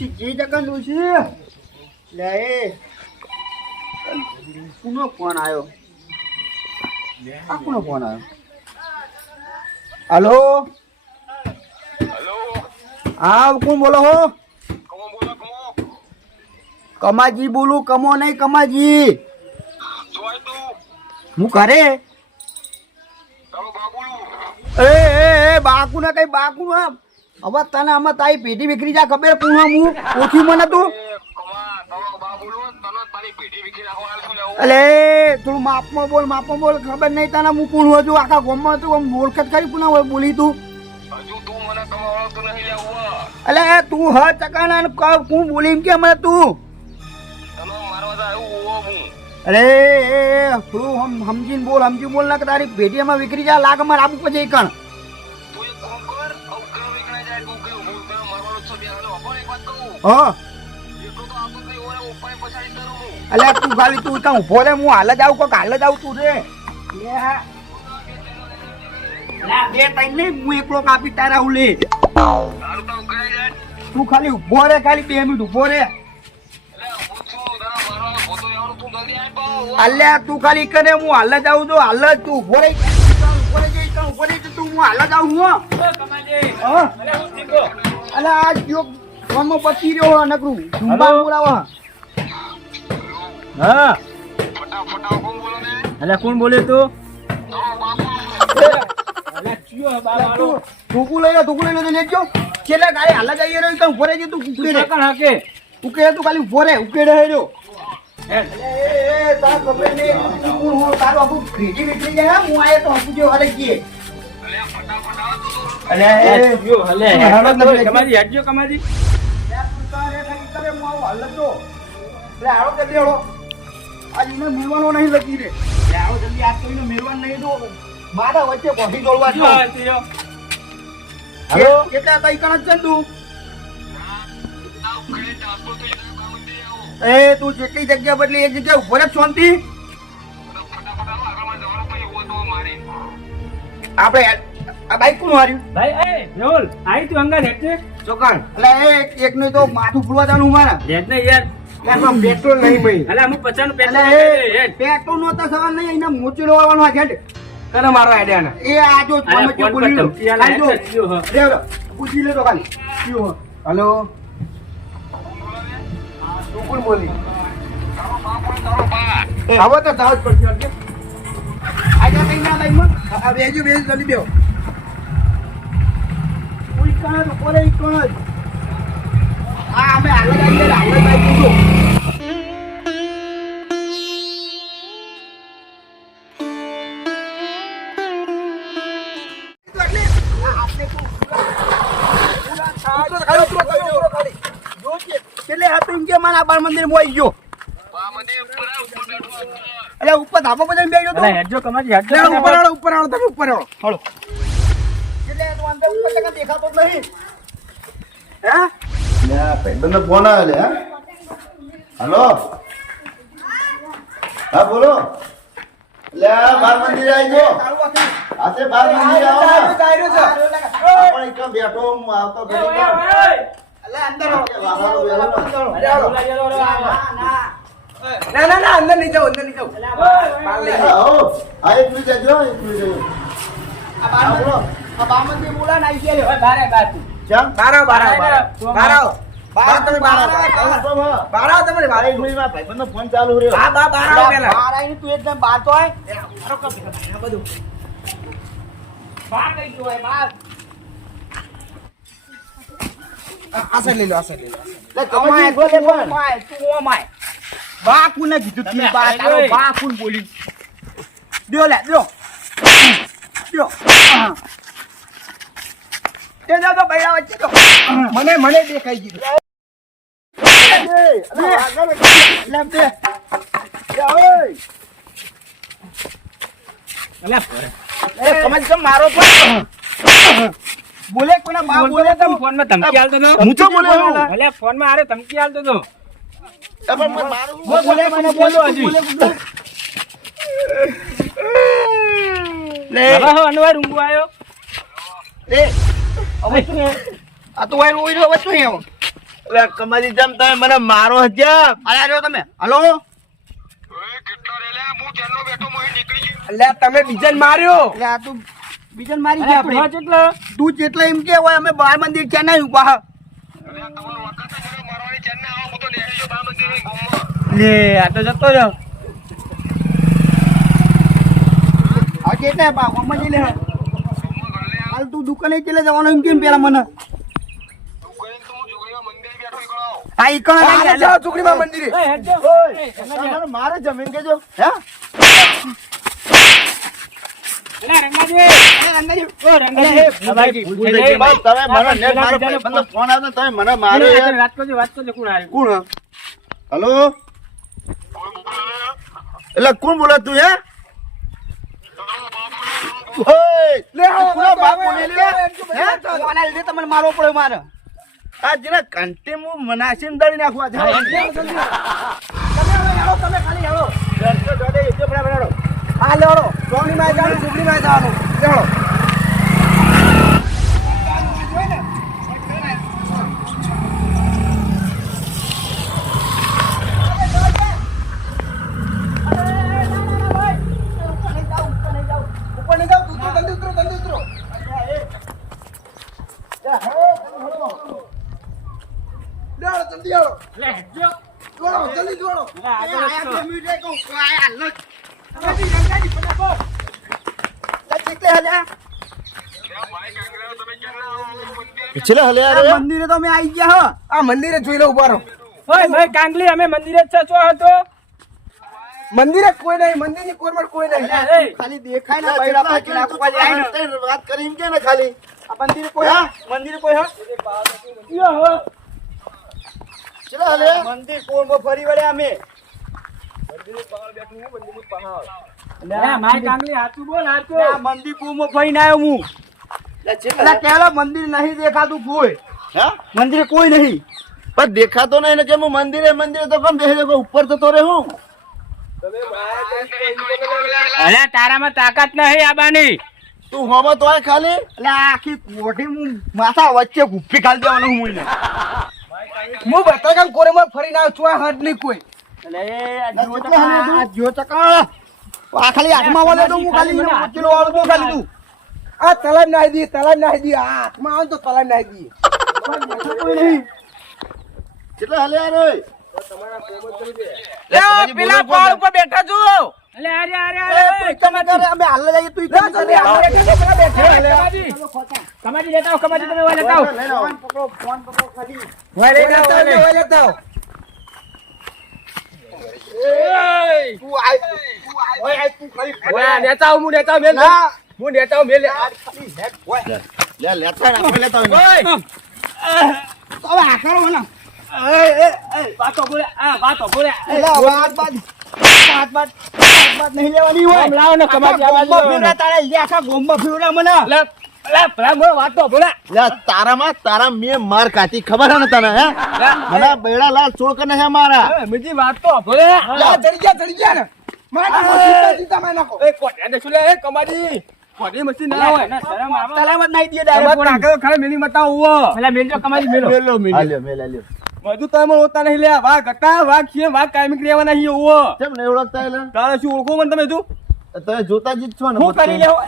ડોશી જે ટકા ડોશી લે એ. કોનો ફોન આવ્યો આ કોનો ફોન આવ્યો હલો? હેલો? હા કોણ બોલો હો? કમાજી બોલું કમો નહીં કમાજી. હું કરે એ બાકુ ને કઈ બાકુ ના હવે તને આમાં તારી પેઢી વિખરી જા ખબર પૂણા હું ઓછી મને તું. અલે થોડું માપમાં બોલ માપમાં બોલ ખબર નહીં તને હું કોણ છું? આખા ગામમાં તું આમ ઓળખત કરી પૂના હોય બોલી તું. તું અલે તું હ ચકાના કોણ બોલી એમ કે મને તું? હું. અરે હમ સમજીને બોલ સમજી બોલ ના કે તારી ભેટીમાં વિખરી જા લાગ મારે આબુ પછી કણ. હા. એટલું તો તું ખાલી તું ત્યાં ઊભો રે હું હાલ જ આવું કોક હાલ જ આવું તું રે. બે ત્રણ નહીં હું એકલો કાપી તારા તો તું ખાલી ઊભો રે ખાલી બે મિનિટ ઊભો રે. તું અલ્યા તું ખાલી કરે હું હાલ જ આવું છું હાલ જ તું ઊભો રહી. ઊભો રહી ઊભો રે તું હું હાલ જ આવું હું. અલ્યા અલે આ જો ફોનમાં પતી રહ્યો નકરું ઝુંબા બોલાવા. હા. અલ્યા કોણ બોલો ને? એટલે કોણ બોલે તું? તું ઢોકું લઈ લો ઢોકું લઈ લો તો લેજો છેલ્લે ગાડી હાલ જ આવી રહ્યો ત્યાં ઊભો રે જઈ તું ઉકેડે હાકે? ઉકેડે તું ખાલી ઊભો રે ઉકેડે હે. જો એ એ તાર હે? હાલે ફટાફટ આવ એ કમાજી હેડજો કમાજી મેળવાનો નહીં લગી રે આવો જલ્દી આ કોઈનો મેળવાન નહીં દો. મારા વચ્ચે કોફી દોડવા જો હલો? કેટલા કઈ કણ છે તું? આવ આવો એ તું જેટલી જગ્યા બદલી એક જગ્યા ઉપર જ શાંતિ આવો આપણે આ બાઈક કોણ માર્યું ભાઈ એ મેહુલ આઈ તું અંગા હેડજે ચોકાણ એટલે એક એક ને તો માથું ફૂલવા જવાનું મારા. હેડ ને યાર. પેટ્રોલ નહીં ભાઈ. એટલે અમુક પચાસનું પેટ્રોલ પેટ્રોલ નો તો સવાલ નહીં એને મોચી આ કરે મારો આઈડિયા ના. એ આ જો પૂછી લે તો ખાલી. કયો હલો? તું કોણ બોલી? તારો બા બોલે તારો બા હવે તો જાવ જ પડશે. આજે કઈ ના જલ્દી કોઈ કાં તો કોરે ઈ કાં જ. આ અમે જ આવીએ, હાલ જ આવીએ જો. એટલે આ આપણે તો પૂરા થાય. ઉતરો ખાલી, ઉતરો ખાલી, ઉતરો ખાલી. જો છે, છેલ્લે હતું એમ કે મારા બાળ મંદિરમાં આવી ગયો. એટલે ઉપર ધાબા જઈને બેસજો તો. હેડજો કમાજી હેડજો ઉપર આવો, ઉપર આવો, તમે ઉપર આવો. હાલો. અંદર દેખાતો જ નહીં. હે? લે આ ભાઈબંધનો ફોન આવ્યો લે હા? હલો? હા બોલો. લે આ બાર મંદિરે આવી આજે બાર મંદિરે આવો. આપણે એકમ બેઠો હું આવતો ઘડી અંદર આવો. ને. અંદર આવો. ના, ના, ના, અંદર નહીં અંદર નહીં હો. હા એક મિનિટ જજો એક મિનિટ જજો આ બાર બોલો. બાર ચમ? તમે. હા, તો તમે, એક ભાઈબંધનો ફોન ચાલુ રહ્યો હા, બા- બહાર આવો પહેલા. બહાર તું એકદમ બહાર તો આય. મારો કપ આ બધું. બહાર કઈ ગયો હોય, બહાર. આ લઈ લો, આ લઈ લો. લે, તમે અમાય, લે પણ. અમાય, તું અમાય. બા કોને કીધું તું તમે બા આઈ તારો ગયો. બોલી દો લે દો દ્યો તે જાવ તો બૈરા વચ્ચે તો મને મને દેખાઈ ગયું. લે બે. લે ઓય એ કમજ કમ મારો પણ બોલે કોના બા બોલે તો ફોનમાં ધમકી આલતો તો. હું તો બોલે ભલે ફોનમાં આરે ધમકી આલતો તો. તમે બોલે બોલે કોને બોલે હજી. લે. હવે અનવાર ઊંઘવા આવ્યો. હવે શું આ તો વાયર ઓઈ રહ્યો હવે શું હે હવે? એટલે કમાજી જેમ તમે મને મારો હજ્યા આયા રહ્યો તમે. હલો? એ કેટલા રેલા હું ત્યાંનો બેઠો મોહી નીકળી ગયો. અલ્યા તમે બીજન માર્યો? એટલે આ તું બીજન મારી ગયા આપણે. તું કેટલો તું જેટલા એમ કે હોય અમે બાર મંદિર ક્યાં ના ઊભા ને ના ની લે આ તો જતો રહ્યો. હવે કેટલા બા ગોમમાં જઈ લે ગોમમાં ઘર લે હાલ તું દુકાને ચલે જવાનો એમ કેમ પેલા મને મંદિર કણ હાલે મારે જમીન કેજો હે એટલે કોણ બોલે તું હે લે તું બાપ બોલે લે? હે? આના લીધે તમને મારવો પડ્યો મારે. આ જેને કંટી હું મનાસીને દળી નાખવા છે. તમે ખાલી હેલો દરસો જોડે માય લેવડો ચોકડી માં જવાનું માં જવાનું. લેવડો ઉપર નહીં જાવ તું તો જલ્દી ઉતરો જલ્દી ઉતરો લેવડો જલ્દી દોડો દોડો આયા મિનિટ કહું. ફટાફટ. આવો મંદિર છેલ્લે હલે આ મંદિરે તો અમે આવી ગયા હો. આ મંદિરે જોઈ લો ઊભા રહો. ઓય ભાઈ કાંગલી અમે મંદિરે જ છો હતો. મંદિરે કોઈ નહીં મંદિરની કોઈ કોઈ નહીં ખાલી દેખાય ને બૈરા પાછી નાખવા જાય. વાત કરી એમ કે ને ખાલી? મંદિરે કોઈ હા? મંદિરે કોઈ હા? યો હો. છેલ્લે હલે મંદિર કોણ ફરી વળ્યા અમે. અલ્યા, મારી કાંગલી હાચું બોલ હાચું. આ મંદિર કોમ ફરી ના આવ્યો હું. એટલે કેલા મંદિર નહીં દેખાતું કોઈ. હા? મંદિર કોઈ નહીં. પણ દેખાતો નહીં ને કે હું મંદિરે મંદિરે તો કેમ દેખે રહ્યો ઉપર તો રહે હું. અલ્યા તારામાં તાકાત નહીં આબાની તું હોમો તો ખાલી? એટલે આખી કોઠી હું માથા વચ્ચે ગુફી ખાલી દેવાનો હું મુઈને હું બતા કામ કોરેમાં ફરી ના છું હાથ નહીં કોઈ. એટલે જો ચકા જો ચકા આ ખાલી. હાથમાં વાળે તો હું ખાલી પોચીલો વાળું છું ખાલી તું આ તલાબ આ હાથમાં આવે તો દઈએ. કેટલા હાલે યાર ઓય પેલા પાળ ઉપર બેઠા છો. અરે અરે અરે અમે હાલ જઈએ તું કમાજી લેતા આવ કમાજી તમે લેતા આવો. ફોન પકડો ફોન પકડો ખાલી. વાય લેતા આવ લેતા વાય લેતા આવો. લે. લે. લે લેતા ને આપણે લેતા તો વાતો બોલે, બાજુ વાતો વાતો બોલે. લા, ચડી ગયા ચડી ગયા ને હોય. શરમ આવે. તલામ જ નાખી દે તમારે direct પાણી. મેલી મતા ઉવો. પેલા મેલજો કમાજી મેલો. હાલ્યો મેલ હાલ્યો બધું તમે ઓળખતા નહીં લે વાઘ હતા વાઘ છે વાઘ કાયમી ક્રિયાવા નહીં ઉવો કેમ નહીં ઓળખતા એટલે તારે શું ઓળખો મને તમે તું? તમે જોતા જ છો ને હું કરી લેવો.